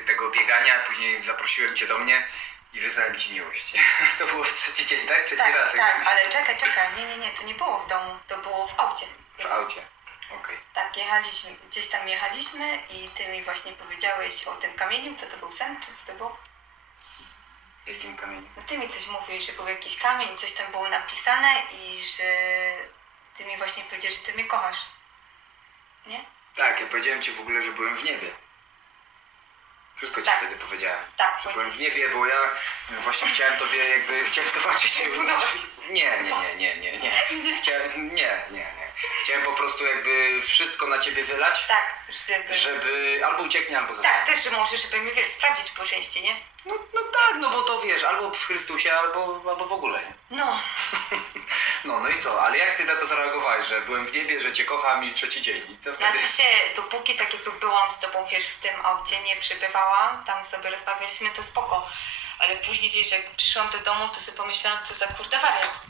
tego biegania, później zaprosiłem cię do mnie i wyznałem ci miłość. to było w trzeci dzień, tak? Trzeci Tak, raz. tak, ale czekaj, czekaj, nie, nie, nie, to nie było w domu, to było w aucie. W aucie. Okej. Tak, jechaliśmy, gdzieś tam jechaliśmy i ty mi właśnie powiedziałeś o tym kamieniu, co to był sen, czy co to było? Jakim kamieniu? No ty mi coś mówiłeś, że był jakiś kamień, coś tam było napisane i że ty mi właśnie powiedziałeś, że ty mnie kochasz. Nie? Tak, ja powiedziałem ci w ogóle, że byłem w niebie. Wszystko ci Tak. wtedy powiedziałem. Tak, Że byłem w powiedziałeś. niebie, bo ja właśnie chciałem tobie jakby, chciałem zobaczyć... Podobać. Nie, nie, nie, nie, nie, nie. Chciałem, nie, nie, nie. Chciałem po prostu jakby wszystko na ciebie wylać, Tak, żeby... żeby albo ucieknie, albo zostanie. Tak, też, że może, żeby mnie, wiesz, sprawdzić po części, nie? No, no tak, no bo to wiesz, albo w Chrystusie, albo, albo w ogóle, nie? No, No, no i co? Ale jak ty na to zareagowałeś, że byłem w niebie, że cię kocham i trzeci dzień? Co wtedy? znaczy się, dopóki tak jakby byłam z tobą, wiesz, w tym aucie, nie przybywałam, tam sobie rozmawialiśmy, to spoko. Ale później, wiesz, jak przyszłam do domu, to sobie pomyślałam, co za kurde wariat.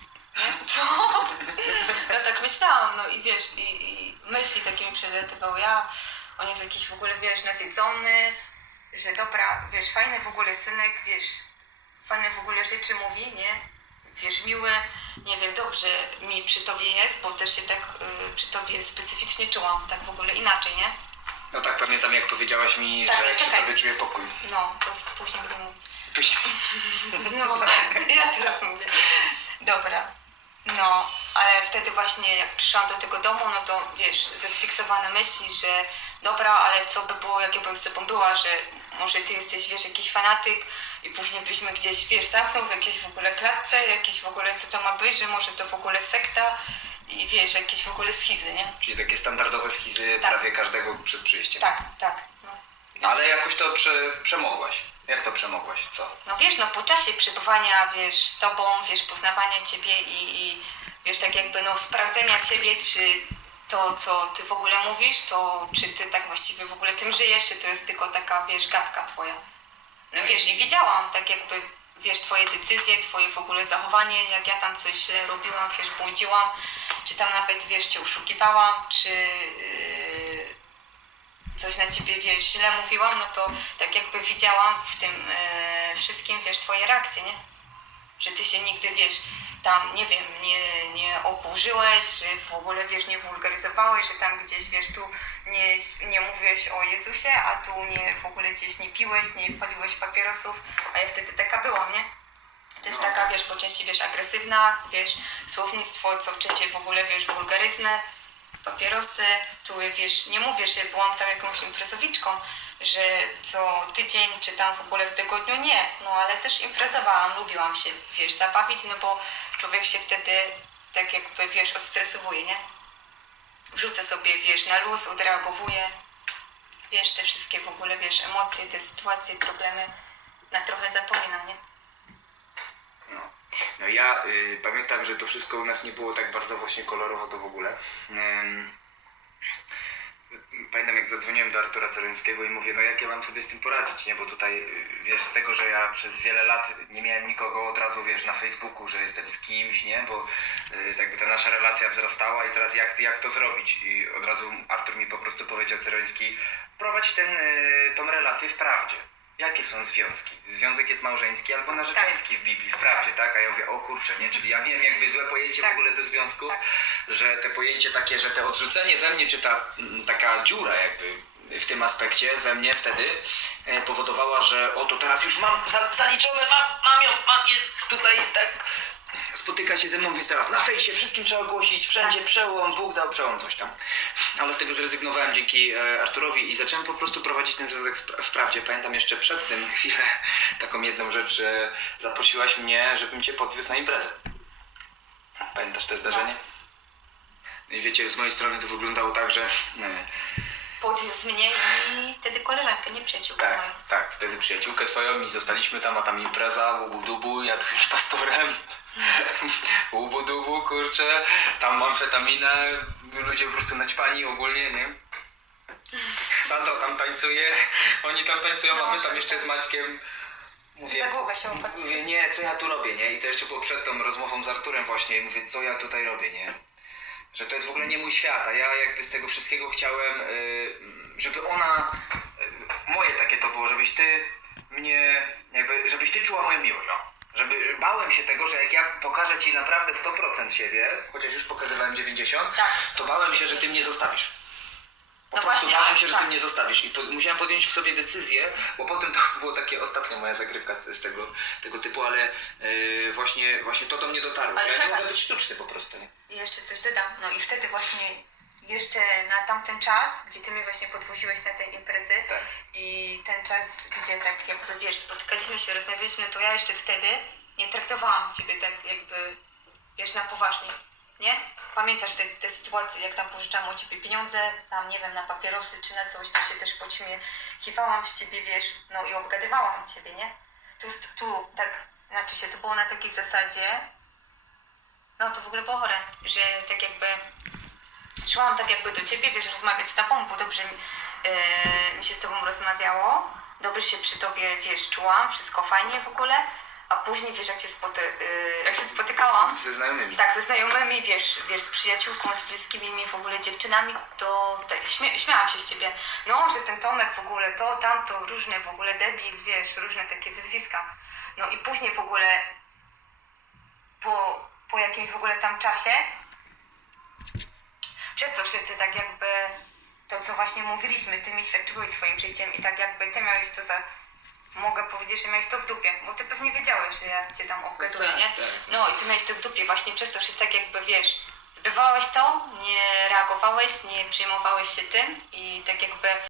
Co? No tak myślałam, no i wiesz, i, i myśli takie mi przelatywały. Ja, on jest jakiś w ogóle, wiesz, nawiedzony, że dobra, wiesz, fajny w ogóle synek, wiesz, fajne w ogóle rzeczy mówi, nie? Wiesz, miły, nie wiem, dobrze mi przy tobie jest, bo też się tak y, przy tobie specyficznie czułam, tak w ogóle inaczej, nie? No tak, pamiętam jak powiedziałaś mi, Tak, że przy czekaj. tobie czuję pokój. No, to później będę mówić. Później. No, ja teraz mówię. Dobra. No, ale wtedy właśnie jak przyszłam do tego domu, no to wiesz, ze sfiksowane myśli, że dobra, ale co by było, jak ja bym z tobą była, że może ty jesteś, wiesz, jakiś fanatyk i później byśmy gdzieś, wiesz, zamknął w jakiejś w ogóle klatce, jakieś w ogóle co to ma być, że może to w ogóle sekta i wiesz, jakieś w ogóle schizy, nie? Czyli takie standardowe schizy Tak. prawie każdego przed przyjściem. Tak, tak. No. No, ale jakoś to prze, przemogłaś. Jak to przemogłaś? Co? No wiesz, no po czasie przebywania, wiesz, z tobą, wiesz, poznawania ciebie i, i wiesz, tak jakby no sprawdzenia ciebie, czy to, co ty w ogóle mówisz, to czy ty tak właściwie w ogóle tym żyjesz, czy to jest tylko taka, wiesz, gadka twoja. No wiesz, i widziałam tak jakby, wiesz, twoje decyzje, twoje w ogóle zachowanie, jak ja tam coś źle robiłam, wiesz, błądziłam, czy tam nawet, wiesz, cię oszukiwałam, czy... Yy coś na ciebie, wiesz, źle mówiłam, no to tak jakby widziałam w tym e, wszystkim, wiesz, twoje reakcje, nie? Że ty się nigdy, wiesz, tam, nie wiem, nie, nie oburzyłeś, że w ogóle, wiesz, nie wulgaryzowałeś, że tam gdzieś, wiesz, tu nie, nie mówiłeś o Jezusie, a tu nie, w ogóle gdzieś nie piłeś, nie paliłeś papierosów, a ja wtedy taka byłam, nie? Też taka, wiesz, po części, wiesz, agresywna, wiesz, słownictwo, co trzecie w ogóle, wiesz, wulgaryzmy, papierosy, tu wiesz, nie mówię, że byłam tam jakąś imprezowiczką, że co tydzień czy tam w ogóle w tygodniu nie, no ale też imprezowałam, lubiłam się, wiesz, zabawić, no bo człowiek się wtedy tak jakby, wiesz, odstresowuje, nie? Wrzucę sobie, wiesz, na luz, odreagowuję, wiesz, te wszystkie w ogóle, wiesz, emocje, te sytuacje, problemy, na trochę zapomina, nie? No, ja y, pamiętam, że to wszystko u nas nie było tak bardzo właśnie kolorowo to w ogóle. Ym, pamiętam jak zadzwoniłem do Artura Ceryńskiego i mówię, no jak ja mam sobie z tym poradzić, nie? Bo tutaj, y, wiesz, z tego, że ja przez wiele lat nie miałem nikogo od razu, wiesz, na Facebooku, że jestem z kimś, nie? Bo y, jakby ta nasza relacja wzrastała i teraz jak, jak to zrobić? I od razu Artur mi po prostu powiedział Ceryński, prowadź ten, y, tą relację w prawdzie. Jakie są związki? Związek jest małżeński albo narzeczeński w Biblii, w prawdzie, tak? A ja mówię, o kurczę, nie? Czyli ja miałem jakby złe pojęcie w Tak. ogóle do związku, Tak. że te pojęcie takie, że te odrzucenie we mnie, czy ta mm, taka dziura jakby w tym aspekcie we mnie wtedy e, powodowała, że oto teraz już mam za, zaliczone, mam, mam ją, mam, jest tutaj tak spotyka się ze mną, więc teraz na fejsie wszystkim trzeba ogłosić, wszędzie Tak. przełom, Bóg dał przełom, coś tam. Ale z tego zrezygnowałem dzięki e, Arturowi i zacząłem po prostu prowadzić ten związek sp- w prawdzie. Pamiętam jeszcze przed tym chwilę taką jedną rzecz, że zaprosiłaś mnie, żebym cię podwiózł na imprezę. Pamiętasz to zdarzenie? I wiecie, z mojej strony to wyglądało tak, że... Podwiózł mnie i wtedy koleżankę, nie przyjaciółkę tak, moją. tak, wtedy przyjaciółkę twoją i zostaliśmy tam, a tam impreza, łubu-dubu, ja tu już pastorem. łubu-dubu, kurczę, tam amfetaminę, ludzie po prostu naćpani ogólnie, nie? Sandra tam tańcuje, oni tam tańcują, a No, my tam szybko. jeszcze z Maćkiem... Mówię, Za głowę się. Mówię, nie, co ja tu robię, nie? I to jeszcze było przed tą rozmową z Arturem właśnie. I mówię, co ja tutaj robię, nie? Że to jest w ogóle nie mój świat, a ja jakby z tego wszystkiego chciałem, y, żeby ona y, moje takie to było, żebyś ty mnie, jakby, żebyś ty czuła moją miłość, o. Żeby, bałem się tego, że jak ja pokażę ci naprawdę 100% siebie, chociaż już pokazywałem 90, Tak. to bałem się, że ty mnie zostawisz. Po No prostu bałem się, że tak. ty mnie zostawisz i po, musiałem podjąć w sobie decyzję, bo potem to było takie ostatnia moja zagrywka z tego, tego typu, ale yy, właśnie, właśnie to do mnie dotarło, Ale ja nie mogę być sztuczny po prostu, nie? I jeszcze coś dodam. No i wtedy właśnie jeszcze na tamten czas, gdzie ty mnie właśnie podwoziłeś na te imprezy Tak. i ten czas, gdzie tak jakby wiesz, spotykaliśmy się, rozmawialiśmy, to ja jeszcze wtedy nie traktowałam ciebie tak jakby, wiesz, na poważnie, nie? Pamiętasz te, te sytuacje, jak tam pożyczałam od ciebie pieniądze, tam nie wiem, na papierosy czy na coś, to się też pośmiechywałam z ciebie, wiesz, no i obgadywałam ciebie, nie? Tu, tu tak, znaczy się, to było na takiej zasadzie, no to w ogóle było chore, że tak jakby szłam tak jakby do ciebie, wiesz, rozmawiać z tobą, bo dobrze yy, mi się z tobą rozmawiało, dobrze się przy tobie, wiesz, czułam, wszystko fajnie w ogóle, a później, wiesz, jak się, spoty, yy, jak się spotykałam, Ze znajomymi. tak, ze znajomymi, wiesz, wiesz, z przyjaciółką, z bliskimi mi w ogóle dziewczynami, to tak, śmie śmiałam się z ciebie. No, że ten Tomek w ogóle to, tamto, różne w ogóle debil, wiesz, różne takie wyzwiska. No i później w ogóle po, po jakimś w ogóle tam czasie, przez to, że ty tak jakby to, co właśnie mówiliśmy, ty mi świadczyłeś swoim życiem i tak jakby ty miałeś to za... Mogę powiedzieć, że miałeś to w dupie, bo ty pewnie wiedziałeś, że ja cię tam obgaduję, Tak, nie? tak. No i ty miałeś to w dupie właśnie przez to, że tak jakby wiesz, zbywałeś to, nie reagowałeś, nie przejmowałeś się tym i tak jakby